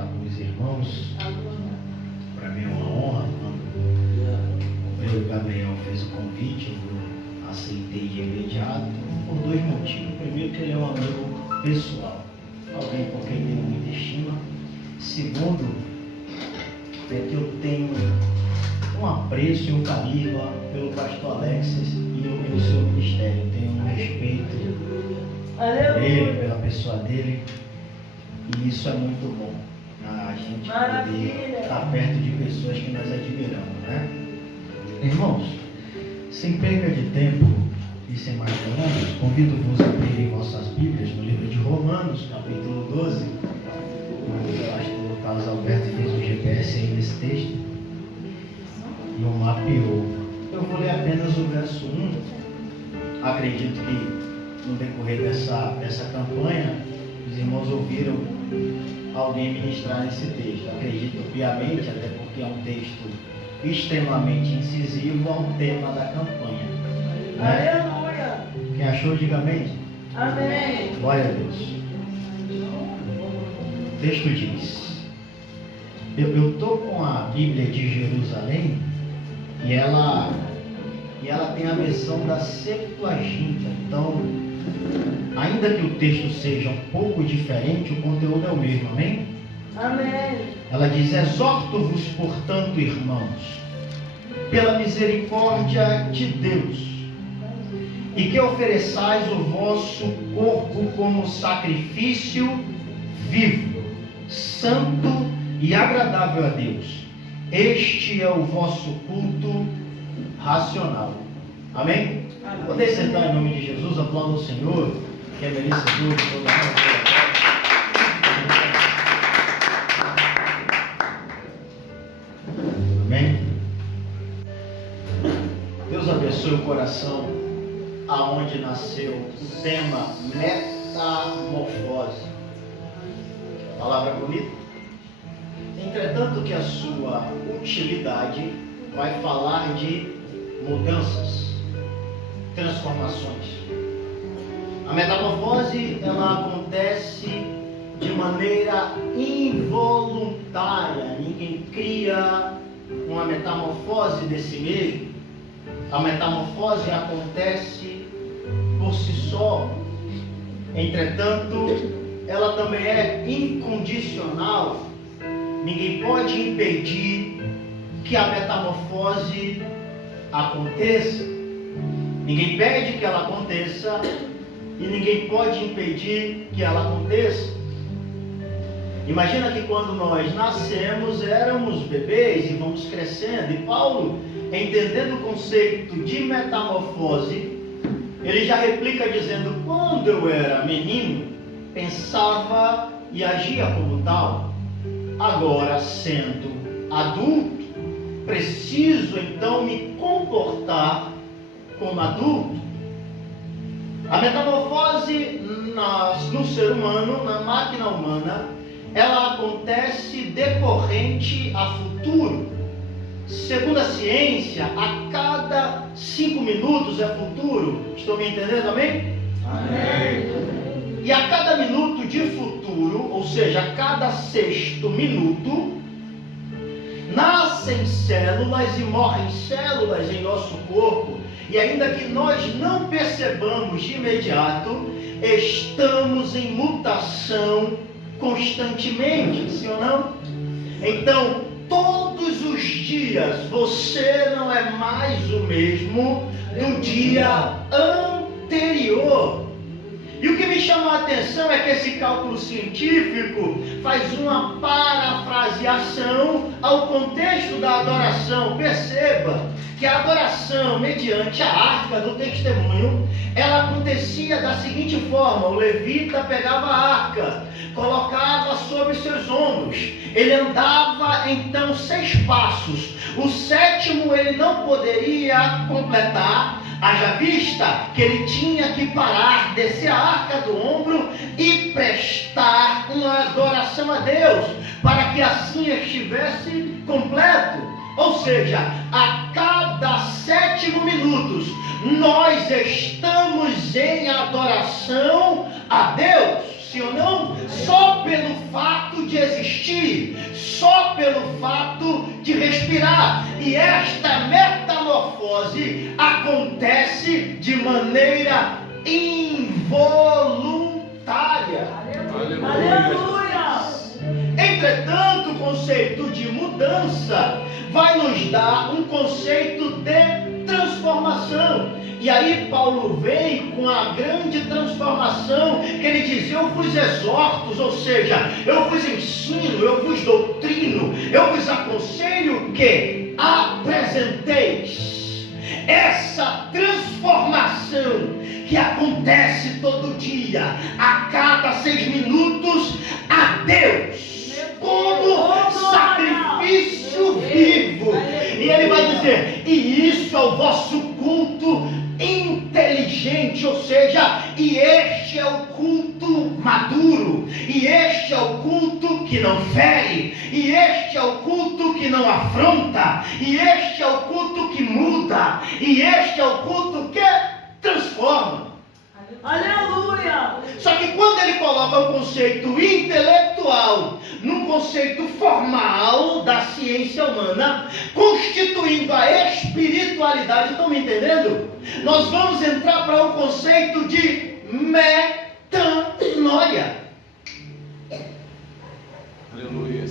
estar com os irmãos. Para mim é uma honra. Quando o Gabriel fez o convite, eu aceitei de imediato por dois motivos. Primeiro, que ele é um amigo pessoal, alguém por quem tenho muita estima. Segundo, é que eu tenho um apreço e um carisma pelo pastor Alexis e pelo seu ministério. Eu tenho um respeito por ele, pela pessoa dele, e isso é muito bom, a gente poder estar perto de pessoas que nós admiramos, né? Irmãos, sem perda de tempo e sem mais delongas, convido-vos a abrirem vossas Bíblias no livro de Romanos, capítulo 12. O pastor Carlos Alberto fez um GPS aí nesse texto e o mapeou. Eu vou ler apenas o verso 1. Acredito que no decorrer dessa campanha, os irmãos ouviram alguém ministrar esse texto. Acredito piamente, até porque é um texto extremamente incisivo ao tema da campanha. Aleluia! Quem achou, diga amém. Amém! Glória a Deus. O texto diz: eu estou com a Bíblia de Jerusalém e ela tem a versão da Septuaginta. Então, ainda que o texto seja um pouco diferente, o conteúdo é o mesmo, amém? Amém! Ela diz: exorto-vos, portanto, irmãos, pela misericórdia de Deus, e que ofereçais o vosso corpo como sacrifício vivo, santo e agradável a Deus. Este é o vosso culto racional. Amém? Amém. Poder sentar em nome de Jesus, aplauda o Senhor, que é merecedor de toda a honra. Amém? Deus abençoe o coração aonde nasceu o tema metamorfose. Palavra bonita. Entretanto que a sua utilidade vai falar de mudanças, transformações. A metamorfose, ela acontece de maneira involuntária. Ninguém cria uma metamorfose de si mesmo. A metamorfose acontece por si só. Entretanto, ela também é incondicional. Ninguém pode impedir que a metamorfose aconteça. Ninguém pede que ela aconteça e ninguém pode impedir que ela aconteça. Imagina que quando nós nascemos éramos bebês e vamos crescendo, e Paulo, entendendo o conceito de metamorfose, ele já replica dizendo: quando eu era menino, pensava e agia como tal. Agora, sendo adulto, preciso então me comportar como adulto. A metamorfose no ser humano, na máquina humana, ela acontece decorrente a futuro. Segundo a ciência, a cada 5 minutos é futuro. Estão me entendendo, amém? Amém! E a cada minuto de futuro, ou seja, a cada 6º minuto, nascem células e morrem células em nosso corpo. E ainda que nós não percebamos de imediato, estamos em mutação constantemente, sim ou não? Então, todos os dias, você não é mais o mesmo do dia anterior. E o que me chama a atenção é que esse cálculo científico faz uma parafraseação ao contexto da adoração. Perceba que a adoração mediante a arca do testemunho, ela acontecia da seguinte forma: o levita pegava a arca, colocava sobre seus ombros, ele andava então 6 passos, o 7º ele não poderia completar, haja vista que ele tinha que parar, descer a arca do ombro e prestar uma adoração a Deus, para que assim estivesse completo. Ou seja, a cada 7 minutos nós estamos em adoração a Deus. sim ou não? Só pelo fato de existir, só pelo fato de respirar. E esta metamorfose acontece de maneira involuntária. Aleluia. Entretanto, o conceito de mudança vai nos dar um conceito de transformação. E aí Paulo vem com a grande transformação, que ele diz: eu vos exorto, ou seja, eu vos ensino, eu vos doutrino, eu vos aconselho que apresenteis essa transformação que acontece todo dia, a cada 6 minutos, a Deus, como sacrifício vivo. E ele vai dizer: e isso é o vosso culto inteligente, ou seja, e este é o culto maduro, e este é o culto que não fere, e este é o culto que não afronta, e este é o culto que muda, e este é o culto que transforma. Aleluia. Só que quando ele coloca o conceito intelectual num conceito formal da ciência humana, constituindo a espiritualidade, estão me entendendo? Nós vamos entrar para o conceito de metanoia. Aleluia.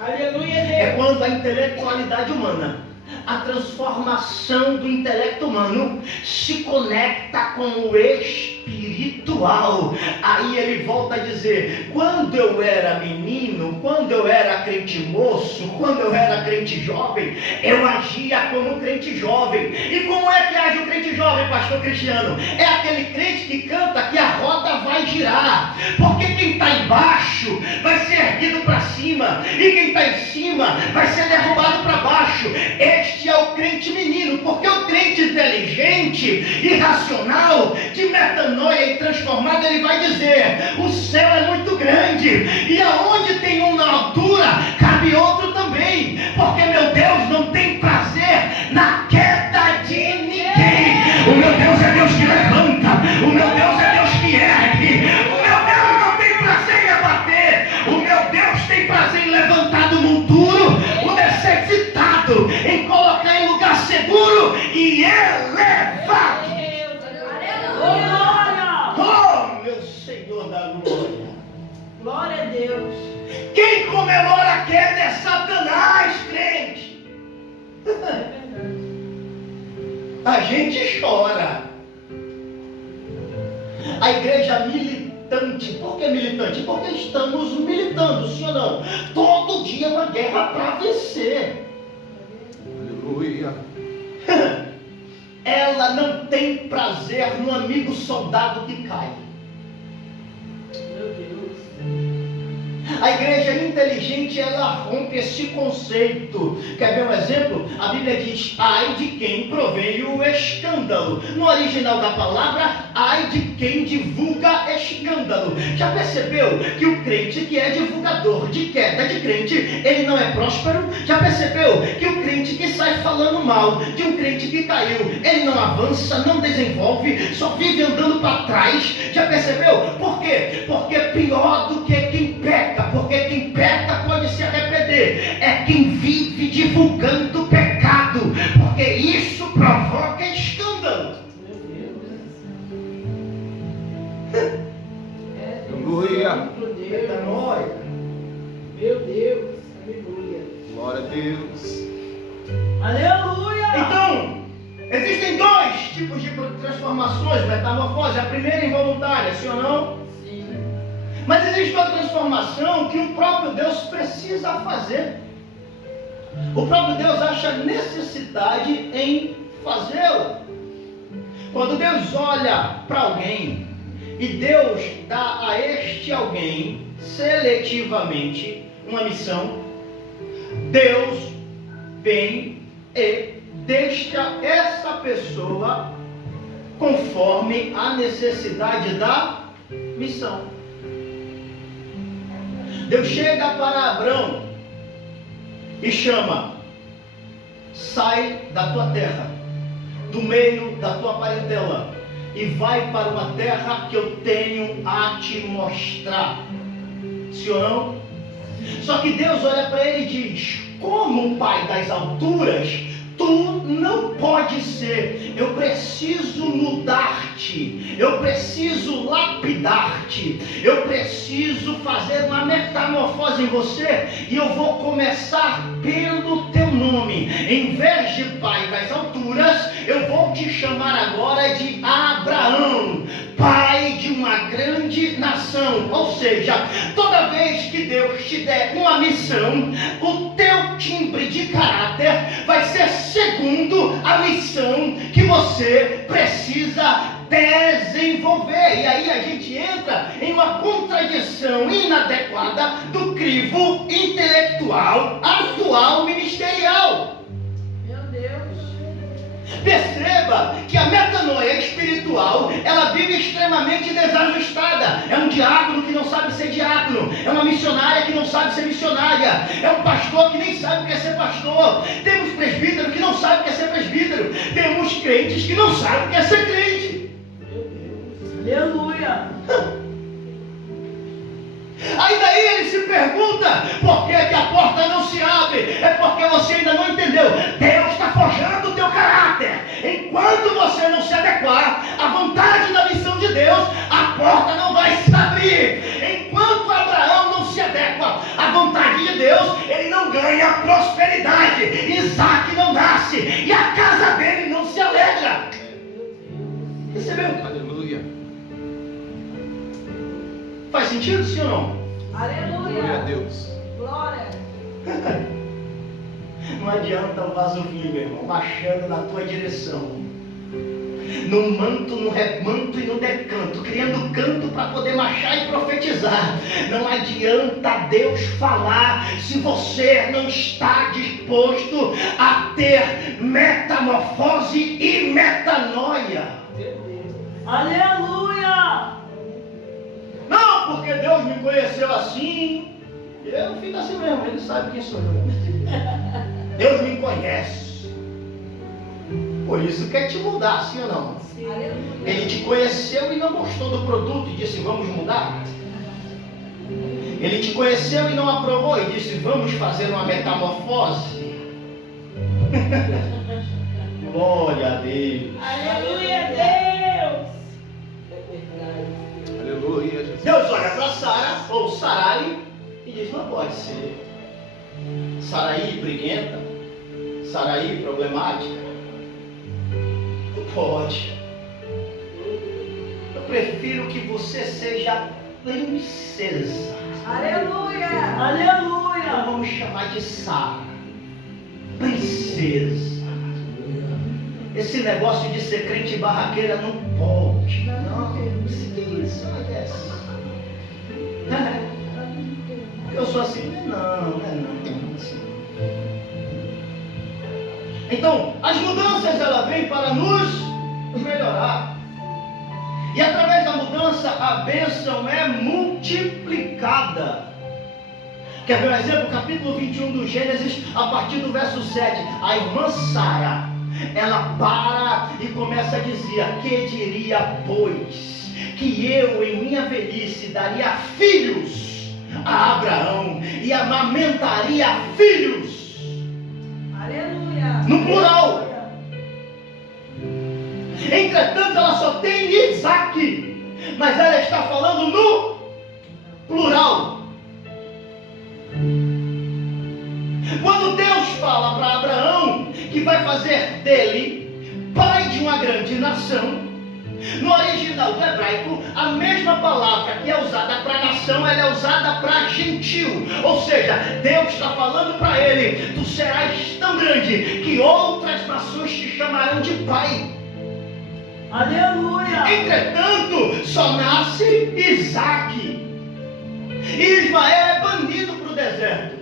Aleluia. É quando a intelectualidade humana, a transformação do intelecto humano se conecta com o espiritual. Aí ele volta a dizer: quando eu era menino, quando eu era crente moço, quando eu era crente jovem, eu agia como crente jovem. E como é que age o crente jovem, pastor Cristiano? É aquele crente que canta que a roda vai girar, porque quem está embaixo vai ser erguido para cima, e quem está em cima vai ser derrubado para baixo. Este é o crente menino, porque o crente inteligente e racional, de metanoia e transformado, ele vai dizer: o céu é muito grande, e aonde tem um na altura, cabe outro também, porque meu Deus não tem prazer na queda de ninguém. O meu Deus é Deus que levanta, o meu Deus é Deus que ergue, o meu Deus não tem prazer em abater, o meu Deus tem prazer em levantar do monturo o necessitado, em colocar em lugar seguro e elevar. Oh, meu Senhor da glória. Glória a Deus. Quem comemora a queda é Satanás, crente. A gente chora. A igreja militante. Por que militante? Porque estamos militando, sim ou não? Todo dia é uma guerra para vencer. Aleluia. Ela não tem prazer no amigo soldado que cai. Meu Deus. A igreja inteligente, ela rompe esse conceito. Quer ver um exemplo? A Bíblia diz: ai de quem provém o escândalo. No original da palavra, ai de quem divulga escândalo. Já percebeu que o crente que é divulgador de queda de crente, ele não é próspero? Já percebeu que o crente que sai falando mal de um crente que caiu, ele não avança, não desenvolve, só vive andando para trás? Já percebeu? Por quê? Porque pior do que quem peca, porque quem peca pode se arrepender, é quem vive divulgando pecado, porque isso provoca escândalo. Aleluia. Metanoia. Meu Deus. Aleluia. Glória a Deus. Aleluia. Então, existem 2 tipos de transformações, metamorfose. A primeira é involuntária, sim ou não? Sim. Mas existe uma transformação que o próprio Deus precisa fazer. O próprio Deus acha necessidade em fazê-la. Quando Deus olha para alguém e Deus dá a este alguém seletivamente uma missão, Deus vem e deixa essa pessoa conforme a necessidade da missão. Deus chega para Abrão e chama: sai da tua terra, do meio da tua parentela, e vai para uma terra que eu tenho a te mostrar. Sim ou não? Só que Deus olha para ele e diz: como Pai das alturas, tu não pode ser. Eu preciso mudar-te, eu preciso lapidar-te, eu preciso fazer uma metamorfose em você, e eu vou começar pelo teu nome. Em vez de Pai das alturas, eu vou te chamar agora de Abraão, pai de uma grande nação. Ou seja, toda vez que Deus te der uma missão, o teu timbre de caráter vai ser segundo a missão que você precisa desenvolver. E aí a gente entra em uma contradição inadequada do crivo intelectual atual ministerial. Meu Deus. Perceba que a metanoia espiritual, ela vive extremamente desajustada. É um diácono que não sabe ser diácono, é uma missionária que não sabe ser missionária, é um pastor que nem sabe o que é ser pastor, temos presbítero que não sabe o que é ser presbítero, temos crentes que não sabem o que é ser crente. Aleluia. Aí daí ele se pergunta: por que a porta não se abre? É porque você ainda não entendeu. Deus está forjando o teu caráter. Enquanto você não se adequar à vontade da missão de Deus, a porta não vai se abrir. Enquanto Abraão não se adequa à vontade de Deus, ele não ganha prosperidade. Isaac não nasce e a casa dele não se alegra. Percebeu? Aleluia. Faz sentido, sim ou não? Aleluia. Glória a Deus. Glória. Não adianta o vaso vir, meu irmão, baixando na tua direção, no manto, no remanto e no decanto, criando canto para poder marchar e profetizar. Não adianta Deus falar se você não está disposto a ter metamorfose e metanoia. Aleluia. Não, porque Deus me conheceu assim. Eu fico assim mesmo, ele sabe quem sou eu. Deus me conhece. Por isso quer te mudar, sim ou não? Sim. Aleluia. Ele te conheceu e não gostou do produto e disse: vamos mudar. Ele te conheceu e não aprovou e disse: vamos fazer uma metamorfose. Glória a Deus. Aleluia, Deus. Aleluia, Jesus. Deus olha para Sara, ou Sarai, e diz: não pode ser. Sarai briguenta, Sarai problemática. Não pode. Eu prefiro que você seja princesa. Aleluia. Então Aleluia. vamos chamar de Sara, princesa. Esse negócio de ser crente barraqueira não pode. Não, isso não é dessa. Eu sou assim, não é não. Assim. Então, as mudanças ela vem para nos melhorar. E através da mudança a bênção é multiplicada. Quer ver um exemplo? Capítulo 21 do Gênesis, a partir do verso 7. A irmã Sara, ela para e começa a dizer: que diria, pois, que eu em minha velhice daria filhos a Abraão e amamentaria filhos. Aleluia. No plural. Entretanto, ela só tem Isaac, mas ela está falando no plural. Quando Deus fala para Abraão que vai fazer dele pai de uma grande nação, no original do hebraico, a mesma palavra que é usada para nação, ela é usada para gentil. Ou seja, Deus está falando para ele: tu serás tão grande que outras nações te chamarão de pai. Aleluia. Entretanto, só nasce Isaac. E Ismael é banido para o deserto.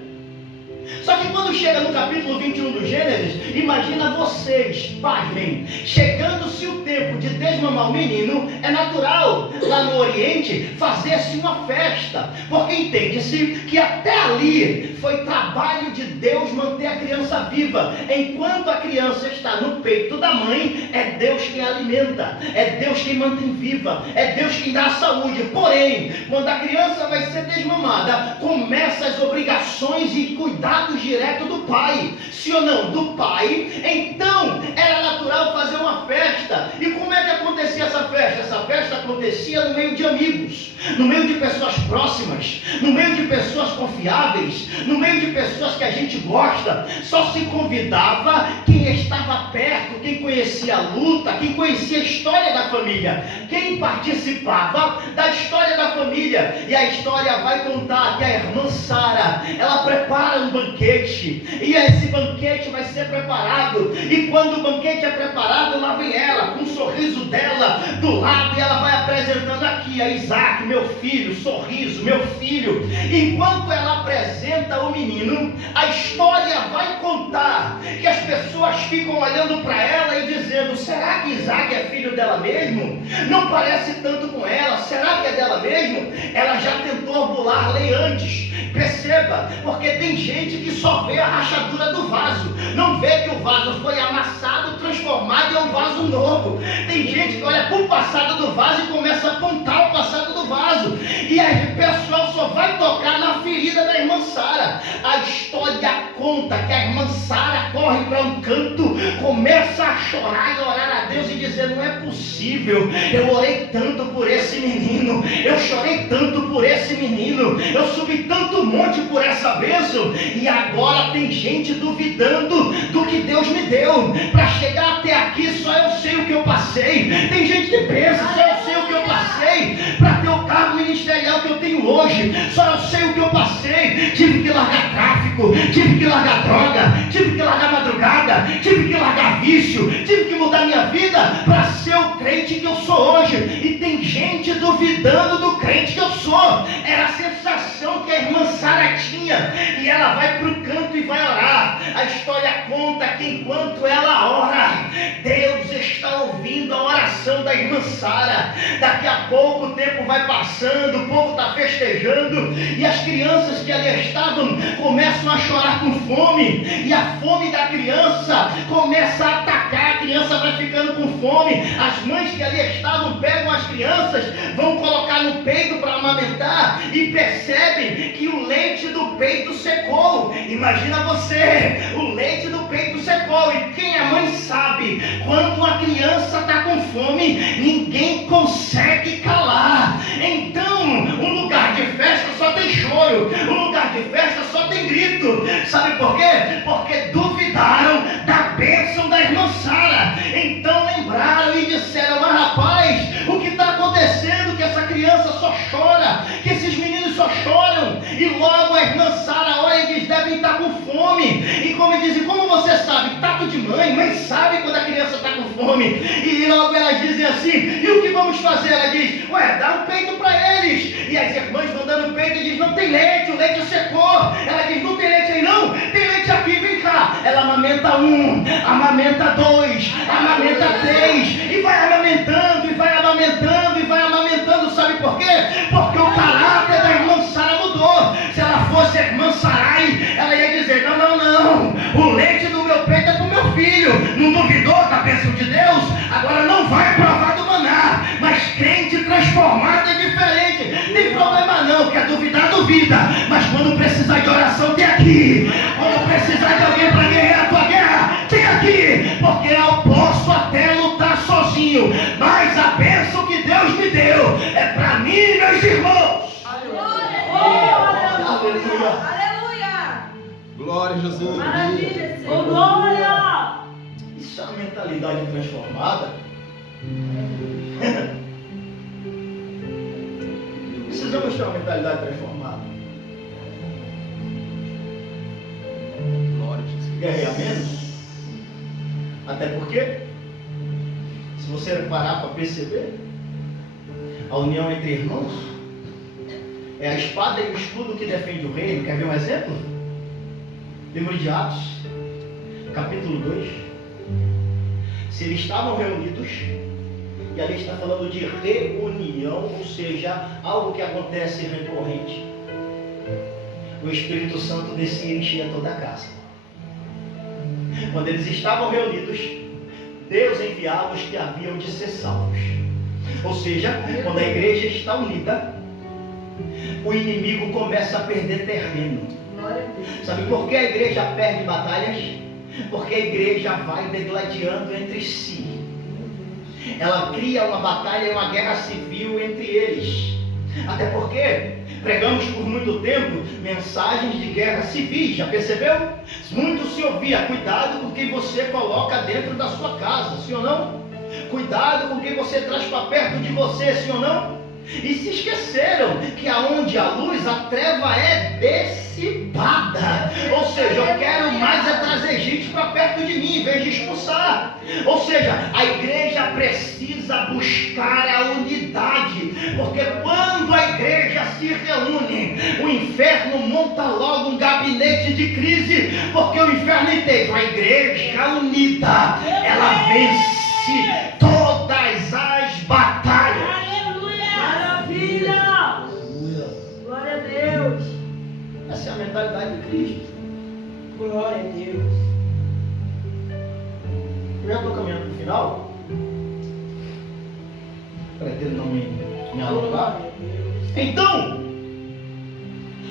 Só que quando chega no capítulo 21 do Gênesis, imagina vocês, pasmem, chegando-se o tempo de desmamar o menino, é natural, lá no Oriente, fazer-se uma festa, porque entende-se que até ali foi trabalho de Deus manter a criança viva. Enquanto a criança está no peito da mãe, é Deus quem alimenta, é Deus quem mantém viva, é Deus quem dá a saúde. Porém, quando a criança vai ser desmamada, começam as obrigações e cuidados direto do pai, sim ou não? Do pai. Então, era natural fazer uma festa. E como é que acontecia essa festa? Essa festa acontecia no meio de amigos, no meio de pessoas próximas, no meio de pessoas confiáveis, no meio de pessoas que a gente gosta. Só se convidava quem estava perto, quem conhecia a luta, quem conhecia a história da família, quem participava da história da família. E a história vai contar que a irmã Sara, ela prepara um banquete, e esse banquete vai ser preparado, e quando o banquete é preparado, lá vem ela, com um sorriso dela do lado, e ela vai apresentando aqui a Isaac, meu filho, sorriso, meu filho. Enquanto ela apresenta o menino, a história vai contar que as pessoas ficam olhando para ela e dizendo: será que Isaac é filho dela mesmo? Não parece tanto com ela, será que é dela mesmo? Ela já tentou bular a lei antes, perceba, porque tem gente que só vê a rachadura do vaso, não vê que o vaso foi amassado, transformado em um vaso novo. Tem gente que olha para o passado do vaso e começa a apontar o passado do vaso, e aí o pessoal só vai tocar na ferida da irmã Sara. A história conta que a irmã Sara corre para um canto, começa a chorar e orar a Deus e dizer: não é possível, eu orei tanto por esse menino, eu chorei tanto por esse menino, eu subi tanto monte por essa bênção, e agora tem gente duvidando do que Deus me deu. Para chegar até aqui, só eu sei o que eu passei. Tem gente que pensa: só eu sei o que eu passei para ter o cargo ministerial que eu tenho hoje, só eu sei o que eu passei. Tive que largar tráfico, tive que largar droga, tive que largar madrugada, tive que largar vício, tive que mudar minha vida para ser o crente que eu sou hoje. E tem gente duvidando do crente que eu sou. Era a sensação que a irmã Sara tinha, e ela vai para o canto e vai orar. A história conta que enquanto ela ora, Deus está ouvindo a oração da irmã Sara. Daqui a pouco o tempo vai passando, o povo está festejando, e as crianças que ali estavam começam a chorar com fome, e a fome da criança começa a atacar. A criança vai ficando com fome. As mães que ali estavam pegam as crianças, vão colocar no peito para amamentar, e percebem que o leite do peito secou. Imagina você, o leite do peito secou. E quem é mãe sabe, quando uma criança está com fome, ninguém consegue calar. Então, um lugar de festa só tem choro, um lugar de festa só tem grito. Sabe por quê? Porque duvidaram da bênção da irmã Sara. Então lembraram e disseram: mas rapaz, o que está acontecendo? Que essa criança só chora, que esses meninos só choram. E logo a irmã Sara olha e diz: devem estar com fome. E como dizem: como você sabe? Tato de mãe, mãe sabe quando a criança está com fome. E logo elas dizem assim: e o que vamos fazer? Ela diz: ué, dá um peito para eles. E as irmãs vão dando peito e diz: não tem leite, o leite secou. Ela diz: não tem leite aí não? Tem leite aqui, vem cá. Ela amamenta 1, amamenta 2, amamenta 3, e vai amamentando, e vai amamentando, e vai amamentando. Sabe por quê? Porque o caráter da irmã Sara mudou. Se ela fosse a irmã Sarai, ela ia dizer: não, não, não, o leite do meu peito é para o meu filho. Não duvidou da bênção de Deus? Agora não vai provar do maná. Mas crente transformado é diferente. Tem problema não, quer duvidar, duvida. Mas quando precisar de oração, tem aqui. Quando precisar de alguém para guerrear a tua guerra, tem aqui. Porque eu posso até lutar sozinho, mas a bênção que Deus me deu é para mim e meus irmãos. Aleluia! Aleluia! Glória a Jesus. Maravilha, Senhor. Oh, glória! Isso é uma mentalidade transformada. Precisamos ter uma mentalidade transformada. Glória a Jesus. Guerrear menos. Até porque, se você parar para perceber, a união entre irmãos é a espada e o escudo que defende o reino. Quer ver um exemplo? Livro de Atos, capítulo 2. Se eles estavam reunidos, e ali está falando de reunião, ou seja, algo que acontece recorrente. O Espírito Santo descia e enchia toda a casa. Quando eles estavam reunidos, Deus enviava os que haviam de ser salvos. Ou seja, quando a igreja está unida, o inimigo começa a perder terreno. Sabe por que a igreja perde batalhas? Porque a igreja vai degladiando entre si. Ela cria uma batalha e uma guerra civil entre eles. Até porque pregamos por muito tempo mensagens de guerra civis, já percebeu? Muito se ouvia, cuidado com o que você coloca dentro da sua casa, sim ou não? Cuidado com o que você traz para perto de você, sim ou não? E se esqueceram que aonde a luz, a treva é dissipada. Ou seja, eu quero mais é trazer gente para perto de mim, em vez de expulsar. Ou seja, a igreja precisa buscar a unidade. Porque quando a igreja se reúne, o inferno monta logo um gabinete de crise. Porque o inferno entende, a igreja unida, ela vence todas as batalhas. Glória a Deus. Essa é a mentalidade de Cristo. Glória a Deus. Eu já estou caminhando para o final. Pretendo não me alongar. Então,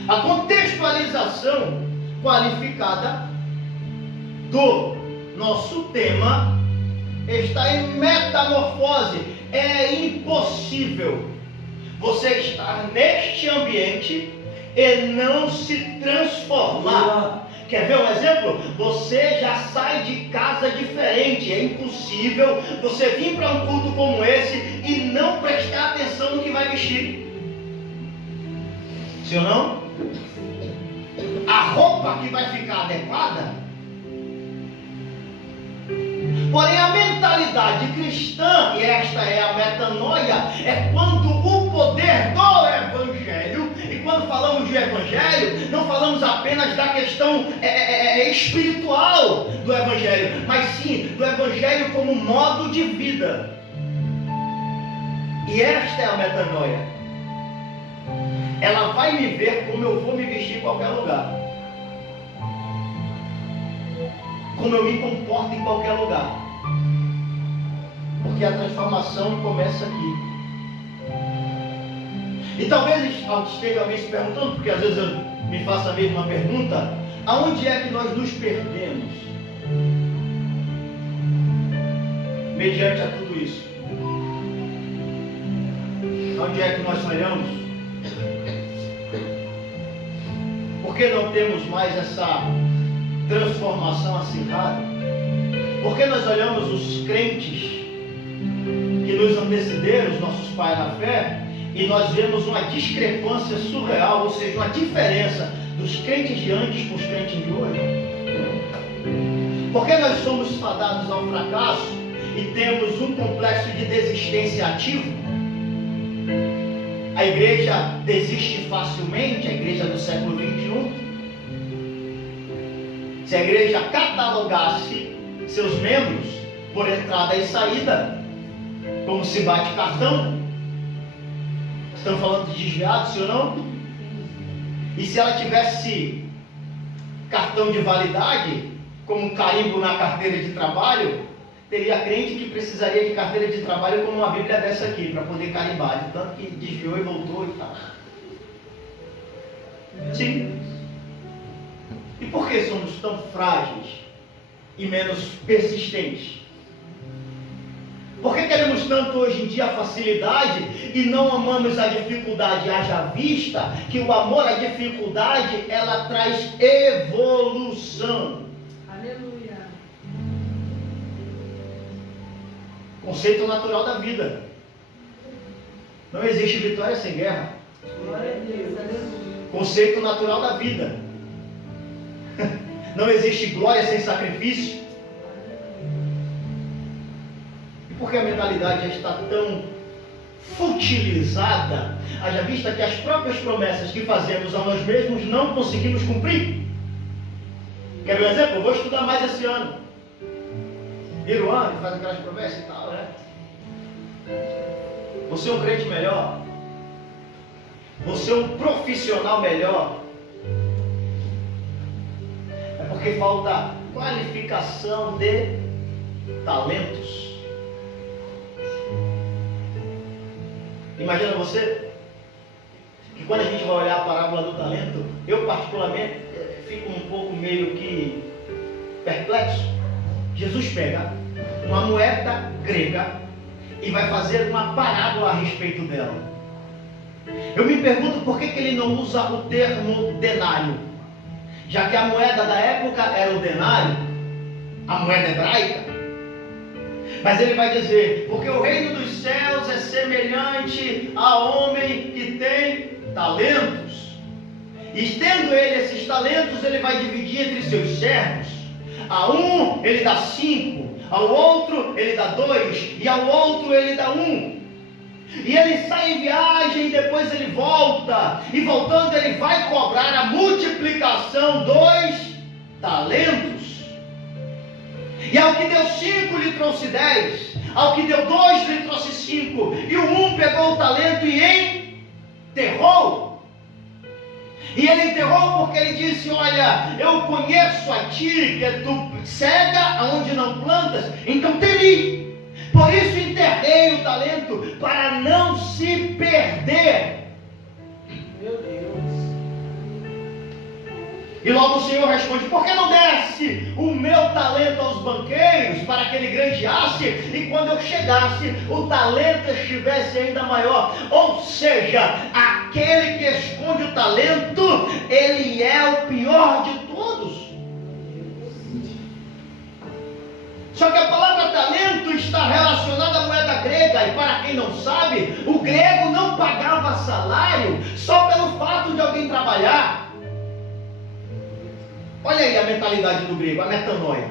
a contextualização qualificada do nosso tema está em metamorfose. É impossível você estar neste ambiente e não se transformar. Quer ver um exemplo? Você já sai de casa diferente. É impossível você vir para um culto como esse e não prestar atenção no que vai vestir. Sim ou não? A roupa que vai ficar adequada. Porém, a mentalidade cristã, e esta é a metanoia, é quando o poder do Evangelho, e quando falamos de Evangelho, não falamos apenas da questão espiritual do Evangelho, mas sim do Evangelho como modo de vida. E esta é a metanoia. Ela vai me ver como eu vou me vestir em qualquer lugar. Como eu me comporto em qualquer lugar. Porque a transformação começa aqui. E talvez esteja alguém se perguntando, porque às vezes eu me faço a mesma pergunta: aonde é que nós nos perdemos mediante a tudo isso? Aonde é que nós falhamos? Por que não temos mais essa transformação acirrada? Porque nós olhamos os crentes que nos antecederam, os nossos pais na fé, e nós vemos uma discrepância surreal, ou seja, uma diferença dos crentes de antes para os crentes de hoje. Porque nós somos fadados ao fracasso e temos um complexo de desistência ativo. A igreja desiste facilmente, a igreja do século XXI. Se a igreja catalogasse seus membros por entrada e saída, como se bate cartão, estamos falando de desviados, sim ou não? E se ela tivesse cartão de validade, como um carimbo na carteira de trabalho, teria crente que precisaria de carteira de trabalho como uma Bíblia dessa aqui, para poder carimbar, de tanto que desviou e voltou e tal. Sim. E por que somos tão frágeis e menos persistentes? Por que queremos tanto hoje em dia a facilidade e não amamos a dificuldade? Haja vista que o amor à dificuldade, ela traz evolução. Aleluia. Conceito natural da vida. Não existe vitória sem guerra. Glória a Deus. Aleluia. Conceito natural da vida. Não existe glória sem sacrifício. E por que a mentalidade já está tão futilizada? Haja vista que as próprias promessas que fazemos a nós mesmos não conseguimos cumprir. Quer ver um exemplo? Eu vou estudar mais esse ano. Vira o ano, faz aquelas promessas e tal, né? Você é um crente melhor. Você é um profissional melhor. É porque falta qualificação de talentos. Imagina você que quando a gente vai olhar a parábola do talento, eu particularmente fico um pouco meio que perplexo. Jesus pega uma moeda grega e vai fazer uma parábola a respeito dela. Eu me pergunto por que ele não usa o termo denário, já que a moeda da época era o denário, a moeda hebraica. Mas ele vai dizer, porque o reino dos céus é semelhante a homem que tem talentos. E tendo ele esses talentos, ele vai dividir entre seus servos. A um ele dá 5, ao outro ele dá 2, e ao outro ele dá 1. E ele sai em viagem e depois ele volta. E voltando ele vai cobrar a multiplicação dos talentos. E ao que deu 5 lhe trouxe 10. Ao que deu 2 lhe trouxe 5. E o 1 pegou o talento e enterrou. E ele enterrou porque ele disse, olha, eu conheço a ti, que tu cega aonde não plantas, então temi. Por isso enterrei o talento, para não se perder. Meu Deus. E logo o Senhor responde, por que não desce o meu talento aos banqueiros, para que ele granjeasse, e quando eu chegasse, o talento estivesse ainda maior? Ou seja, aquele que esconde o talento, ele é o pior de todos. Só que a palavra talento está relacionada à moeda grega, e para quem não sabe, o grego não pagava salário só pelo fato de alguém trabalhar. Olha aí a mentalidade do grego, a metanoia.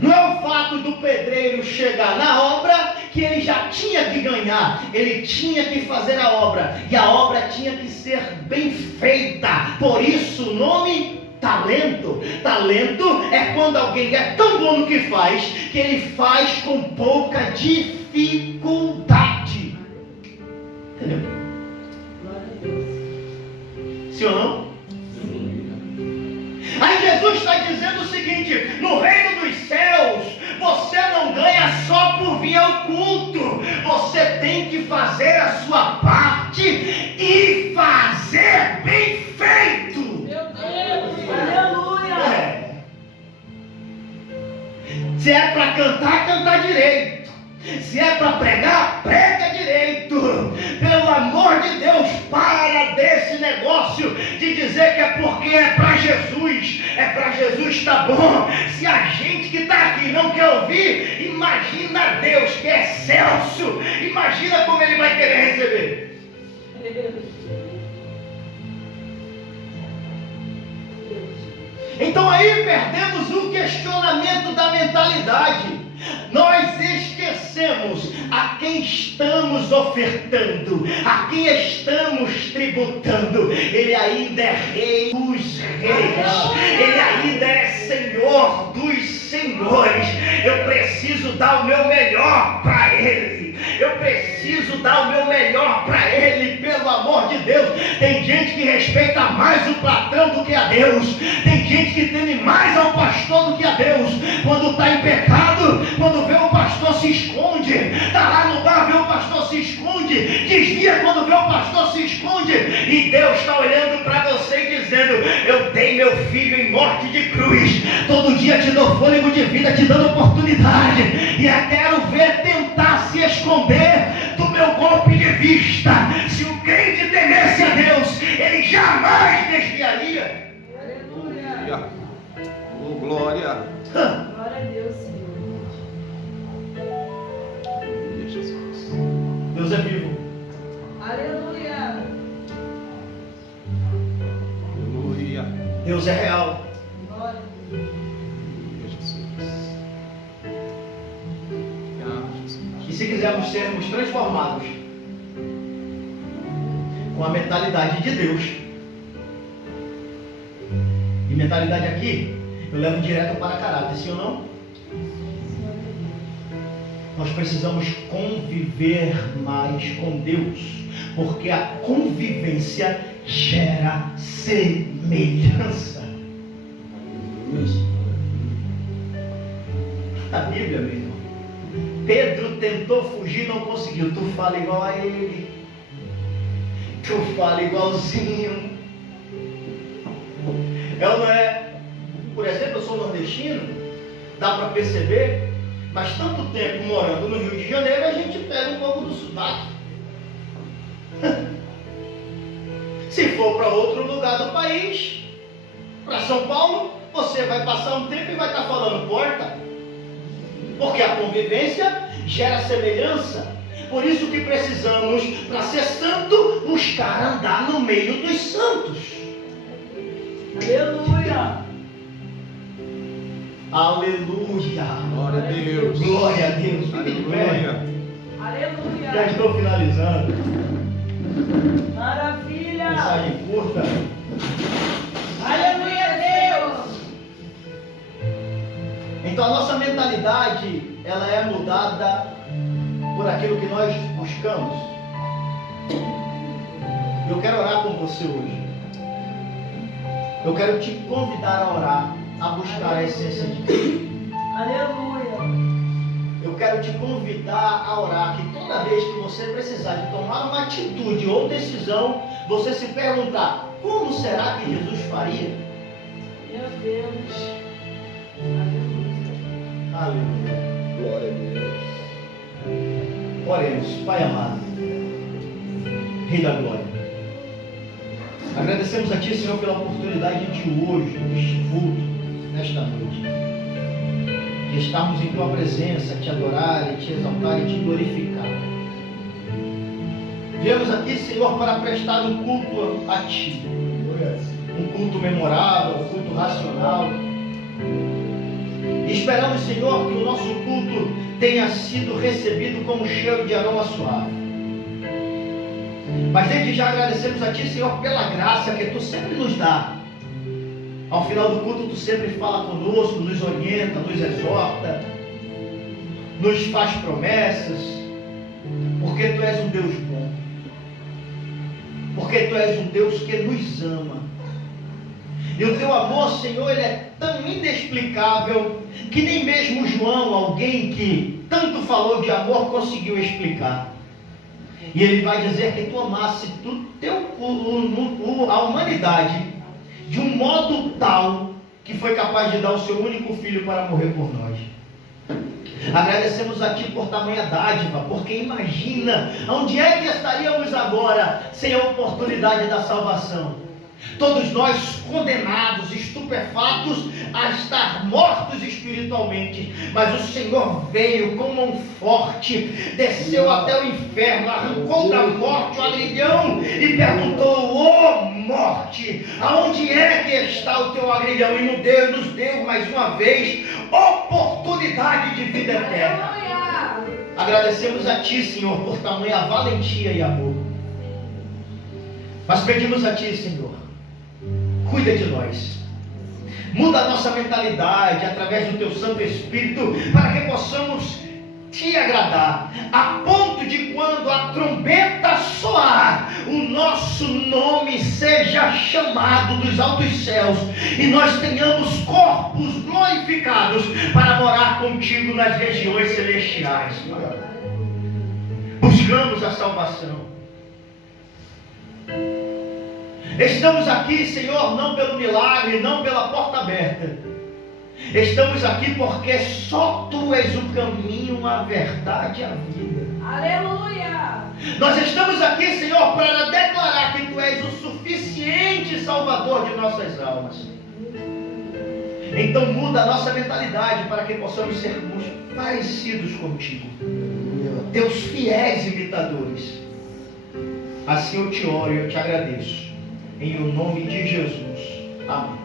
Não é o fato do pedreiro chegar na obra que ele já tinha que ganhar, ele tinha que fazer a obra, e a obra tinha que ser bem feita. Por isso o nome talento. Talento é quando alguém é tão bom no que faz, que ele faz com pouca dificuldade. Entendeu? Glória a Deus. Sim ou não? Aí Jesus está dizendo o seguinte, no reino dos céus, você não ganha só por vir ao culto, você tem que fazer a sua parte e fazer bem feito. Meu Deus. Aleluia. Se é para cantar, cantar direito. Se é para pregar, prega direito. Pelo amor de Deus, para desse negócio de dizer que é porque é para Jesus. É para Jesus, tá bom. Se a gente que está aqui não quer ouvir, imagina Deus que é excelso. Imagina como ele vai querer receber. Então aí perdemos o questionamento da mentalidade. Nós esquecemos a quem estamos ofertando, a quem estamos tributando. Ele ainda é rei dos reis, ele ainda é senhor dos senhores. Eu preciso dar o meu melhor para ele. Eu preciso dar o meu melhor para ele, pelo amor de Deus. Tem gente que respeita mais o patrão do que a Deus. Tem gente que teme mais ao pastor do que a Deus. Quando está em pecado, quando vê o pastor se esconde. Está lá no bar, vê o pastor se esconde. Desvia quando vê o pastor se esconde. E Deus está olhando para você e dizendo, eu dei meu filho em morte de cruz. Todo dia te dou fôlego de vida, te dando oportunidade. E eu quero ver tentar se esconder do meu golpe de vista. Se o crente temesse a Deus, ele jamais desviaria. Aleluia. Oh, glória. Glória a Deus, Senhor. Aleluia, Jesus. Deus é vivo. Aleluia. Aleluia. Deus é real. Glória a Deus. Aleluia, Jesus. Ah, Jesus. E se quisermos sermos transformados com a mentalidade de Deus, E mentalidade aqui, eu levo direto para caráter, sim ou não? Nós precisamos conviver mais com Deus, porque a convivência gera semelhança. A Bíblia, meu irmão. Pedro tentou fugir, não conseguiu. Tu fala igual a ele. Tu fala igualzinho. Eu não é. Por exemplo, eu sou nordestino. Dá para perceber. Mas tanto tempo morando no Rio de Janeiro, a gente pega um pouco do sotaque. Se for para outro lugar do país, para São Paulo, você vai passar um tempo e vai estar falando porta. Porque a convivência gera semelhança. Por isso que precisamos, para ser santo, buscar andar no meio dos santos. Aleluia. Aleluia. Glória a Deus. Glória a Deus. Fique de pé. Aleluia. Aleluia. Já estou finalizando. Maravilha. Mensagem curta. Aleluia, Deus. Então a nossa mentalidade, ela é mudada por aquilo que nós buscamos. Eu quero orar com você hoje. Eu quero te convidar a orar, a buscar a essência de Deus. Aleluia. Eu quero te convidar a orar, que toda vez que você precisar de tomar uma atitude ou decisão, você se perguntar, como será que Jesus faria? Meu Deus. Aleluia. Glória a Deus. Oremos. Pai amado, Rei da Glória, agradecemos a Ti, Senhor, pela oportunidade de hoje, deste culto, nesta noite, de estarmos em Tua presença, Te adorar, e Te exaltar e Te glorificar. Viemos aqui, Senhor, para prestar um culto a Ti, um culto memorável, um culto racional. E esperamos, Senhor, que o nosso culto tenha sido recebido como cheiro de aroma suave. Mas desde já agradecemos a Ti, Senhor, pela graça que Tu sempre nos dá. Ao final do culto, Tu sempre fala conosco, nos orienta, nos exorta, nos faz promessas, porque Tu és um Deus bom, porque Tu és um Deus que nos ama. E o Teu amor, Senhor, ele é tão inexplicável que nem mesmo João, alguém que tanto falou de amor, conseguiu explicar. E ele vai dizer que Tu amasse a humanidade de um modo tal que foi capaz de dar o Seu único filho para morrer por nós. Agradecemos a Ti por tamanha dádiva, porque imagina onde é que estaríamos agora sem a oportunidade da salvação. Todos nós condenados, estupefatos a estar mortos espiritualmente, mas o Senhor veio com mão forte, desceu até o inferno, arrancou da morte o agrilhão e perguntou: ó morte, aonde é que está o teu agrilhão? E nos deu mais uma vez oportunidade de vida eterna. Agradecemos a Ti, Senhor, por tamanha valentia e amor. Mas pedimos a Ti, Senhor, cuida de nós, muda a nossa mentalidade através do Teu Santo Espírito, para que possamos Te agradar, a ponto de quando a trombeta soar, o nosso nome seja chamado dos altos céus, e nós tenhamos corpos glorificados para morar contigo nas regiões celestiais. Buscamos a salvação. Estamos aqui, Senhor, não pelo milagre, não pela porta aberta. Estamos aqui porque só Tu és o caminho, a verdade e a vida. Aleluia! Nós estamos aqui, Senhor, para declarar que Tu és o suficiente Salvador de nossas almas. Então muda a nossa mentalidade para que possamos sermos parecidos contigo, Teus fiéis imitadores. Assim eu Te oro e eu Te agradeço. Em o nome de Jesus. Amém.